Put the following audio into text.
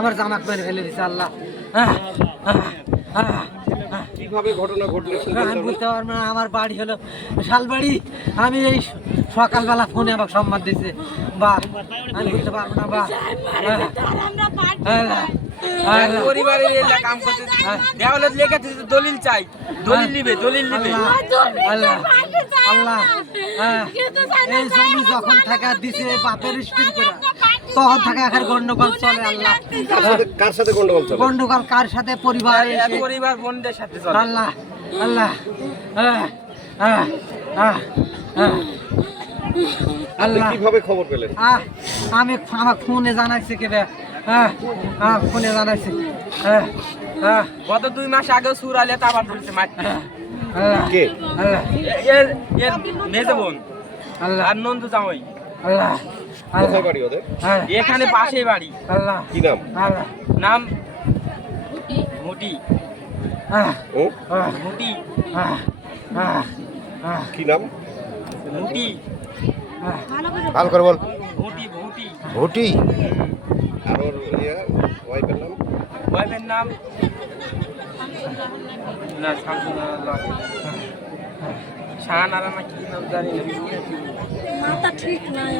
আমার জামাক মেরে ফেলে দিছে আল্লাহ। কিভাবে ঘটনা ঘটলো আমি বুঝতে পারবো না। আমার বাড়ি হলো শালবাড়ি। আমি এই সকালবেলা ফোনে আমাকে সম্মান দিছে। বা আমি বুঝতে পারবো না। বা পরিবারের কাম করতে দেওয়ালে লেখা দলিল চাই, দলিল নিবে, দলিল নিবে। আল্লাহ আল্লাহ এই জমি যখন থাকা দিছে বাপের স্টিল করে তখন থাকে এখন গন্ডগোল চলে। আল্লাহ কার সাথে গন্ডগোল চলে? গন্ডগোল কার সাথে? পরিবার পরিবার বোনদের সাথে চলে। আল্লাহ আল্লাহ আল্লাহ কিভাবে খবর পেলেন? আমি আমার ফোনে জানাইছি কে ফোনে জানাইছি। গত 2 মাস আগেও সুর আলিয়া তাবার ধরেছে মারতে। কে? আল্লাহ এর মেজো বোন আল্লাহ আর নন্দু জামাই। আল্লাহ কোথায় বাড়ি ওদের? এখানে পাশেই বাড়ি। আল্লাহ কি নাম? আল্লাহ নাম মুটি। ও মুটি কি নাম? মুটি ভালো করে বল। মুটি মুটি ভুটি। আর ওর ওয়াইফের নাম? ওয়াইফের নাম না শাহানারা না কি নাম জানি না। মাথা ঠিক নাই।